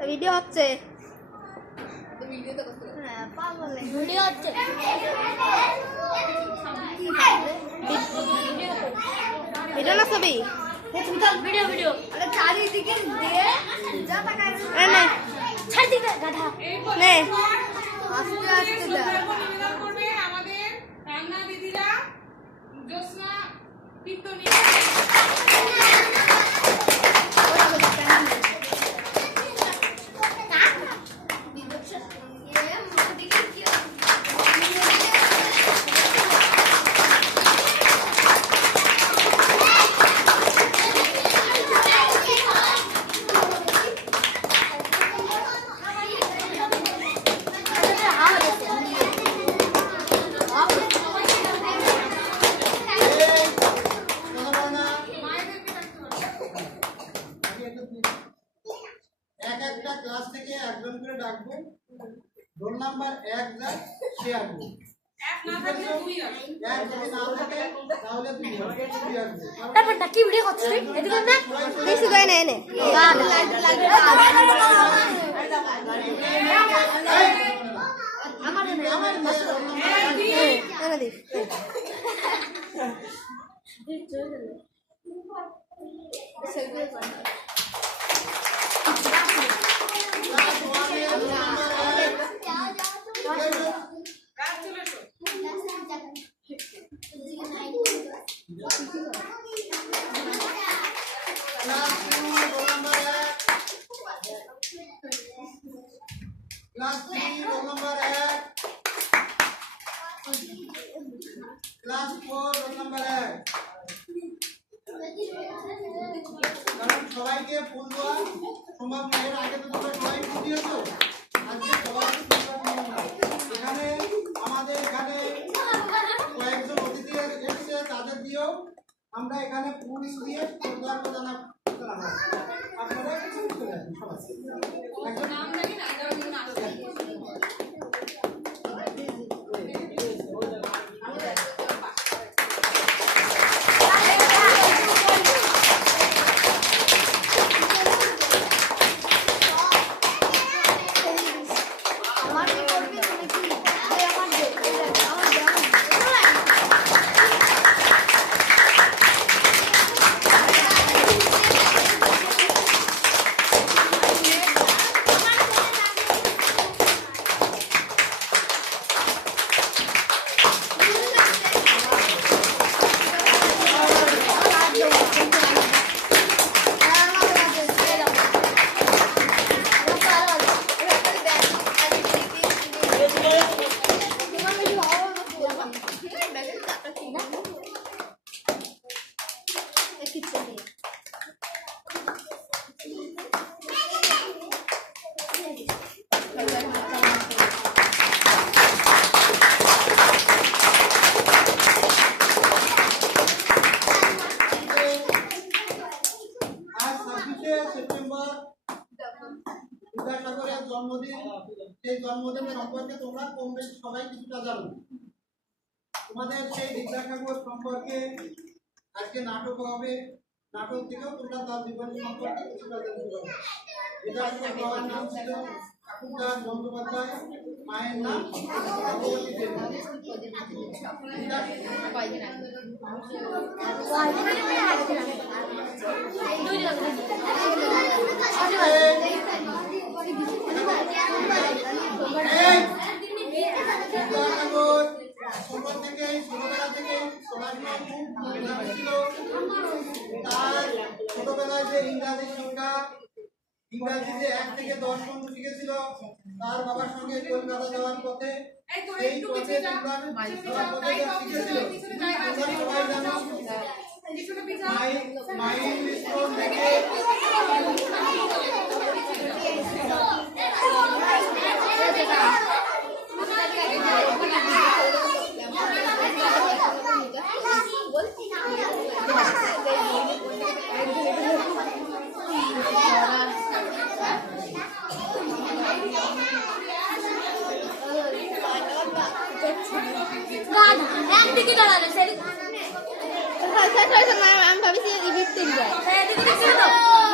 Video হচ্ছে video হচ্ছে video না ছবি ভিডিও ভিডিও চারিদিকে চারিদিকে গাধা নে আস্তে আস্তে করবে আমাদের রান্না দিদিরা জ্যোৎস্না কীর্তনী একটা ক্লাস থেকে একজন করে ডাকবো রোল নাম্বার 1 যা সে আসবে এক না থাকলে দুই আসবে এক যদি না থাকে তাহলে দুই আসবে তারপর না কি ভিডিও করছিস এদিকে না কিছু গায় না এনে আমার এনে দিস রাত চলে এসো class 3 roll number 1 class 4 roll number 1 কারণ সবাইকে ফুল দেওয়া সম্ভব নয় এর আগে তো তোমরা সবাই ফুল দিয়েছো আজকে সবাইকে ফুল দেওয়া সম্ভব নয় এখানে আমাদের এখানে কয়েকজন অতিথি এসেছে তাদের দিয়েও আমরা এখানে ফুল দিয়ে শ্রদ্ধা জানা আপনারা কিছু করে আসুন সবাই একজন নাম জানি না এগারো জন আসবে आज 26 সেপ্টেম্বর বিদ্যাসাগরের জন্মদিন সেই জন্মদিনের সম্পর্কে তোমরা কম বেশি সবাই কিছুটা জানো তোমাদের সেই বিদ্যাসাগর সম্পর্কে আজকে নাটক হবে নাটক থেকেও তোমরা তার জীবন সম্পর্কে কিছুটা জানতে পারবে বিদ্যাসাগর বাবার নাম ছিল ঠাকুরদাস বন্দ্যোপাধ্যায় মায়ের নাম ভগবতী দেবী বিদ্যাসাগর ছোট থেকেই ছোটবেলা থেকেই পড়াশোনা খুব মেধাবী ছিল তার ছোটবেলায় যে ইংরাজি সংখ্যা ইংরাজিতে 1 থেকে 10 পর্যন্ত শিখেছিল তার বাবার সঙ্গে কলকাতা যাওয়ার পথে এই তো সেই একটু পথে পিছিয়ে যাও শিখেছিল পিছনে জায়গা আছে সবাই জানো পিছনে পিছনে মাইল স্টোন থেকে একদিকে দাঁড়ালে আমি ভাবিছি ইভিট তিন যায় সেদিকে ছিল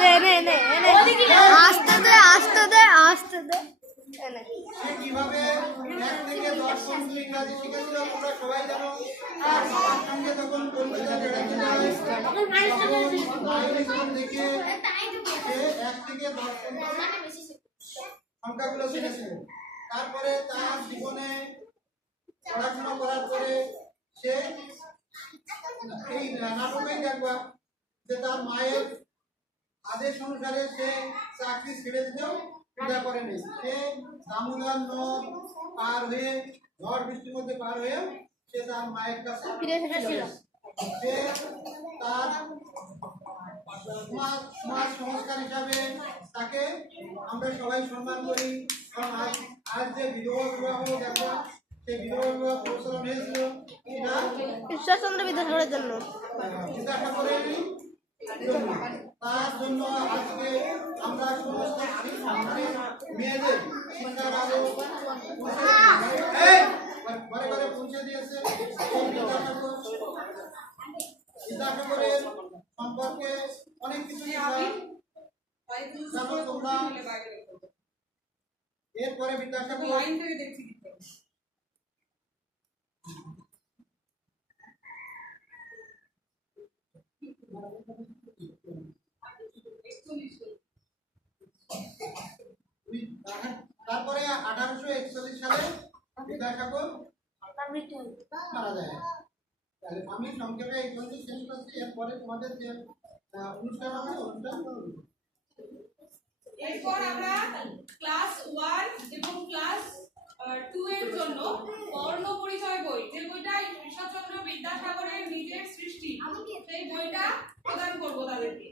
নে নে নে ওদিকে আস্তে দে দর্শন ইংরাজি শিখেছিল তোমরা সবাই জানো। আর সবার সঙ্গে যখন কলকাতা বেড়াতে যায় তখন মাইলস্টোন দেখে সে 1 থেকে 10 পর্যন্ত সংখ্যাগুলো শিখেছিল। তারপরে তার জীবনে পড়াশোনা করার পরে সে এই নাটকেই দেখবা যে তার মায়ের আদেশ অনুসারে সে চাকরি ছেড়ে দিতেও পূজা করেনি। সে দামোদর নদ পার হয়ে ঝড় বৃষ্টির মধ্যে পার হয়ে সে তার মায়ের কাছে ফিরে এসেছিল। সে তার সমাজ সংস্কার হিসাবে তাকে আমরা সবাই সম্মান করি। কারণ আজ যে বিধবা বিবাহ দেখো সেই বিধবা বিবাহ প্রচলন হয়েছিল এটা ঈশ্বরচন্দ্র বিদ্যাসাগরের জন্য। জিজ্ঞাসা করেনি জন্য। তার জন্য আজকে আমরা সমস্ত মেয়েদের শিক্ষার আলো ঘরে ঘরে পৌঁছে দিয়েছে। বিদ্যাসাগরের সম্পর্কে অনেক কিছু জানো তোমরা। এরপরে বিদ্যাসাগর লাইন থেকে দেখছি তারপরে 1841 সালে বিদ্যাসাগর মারা যায়। তাহলে আমি সংক্ষেপে এই পর্যন্ত শেষ করছি। এরপরে তোমাদের যে অনুষ্ঠান হবে অনুষ্ঠান এরপর আমরা ক্লাস 1 এবং ক্লাস 2 এর জন্য বর্ণ পরিচয় বই, যে বইটা ঈশ্বরচন্দ্র বিদ্যাসাগরের নিজের সৃষ্টি, সেই বইটা প্রদান করব তাদেরকে।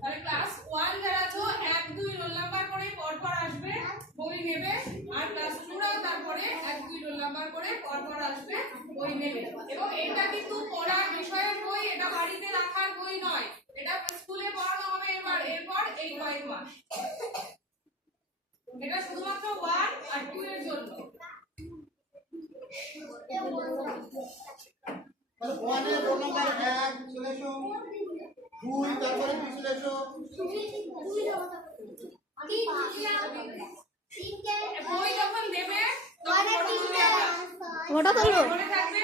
তাহলে ক্লাস 1 যারা আছো 1 2 রোল নাম্বার করে পরপর আসবে, বই নেবে। আর ক্লাস 2 রাও তারপরে 1 2 রোল নাম্বার করে পরপর আসবে, বই নেবে। এবং এটা কিন্তু পড়ার বিষয়ের বই, এটা বাড়িতে রাখার বই নয়, এটা স্কুলে পড়ানো হবে এরপর এই কয়েক মাস। এটা শুধুমাত্র 1 আর 2 এর জন্য। তাহলে 1 এর রোল নাম্বার 1 চলে এসো, 2 তারপরে কি চলে এসো, বই যখন দেবে তখন ওটা তো মনে থাকবে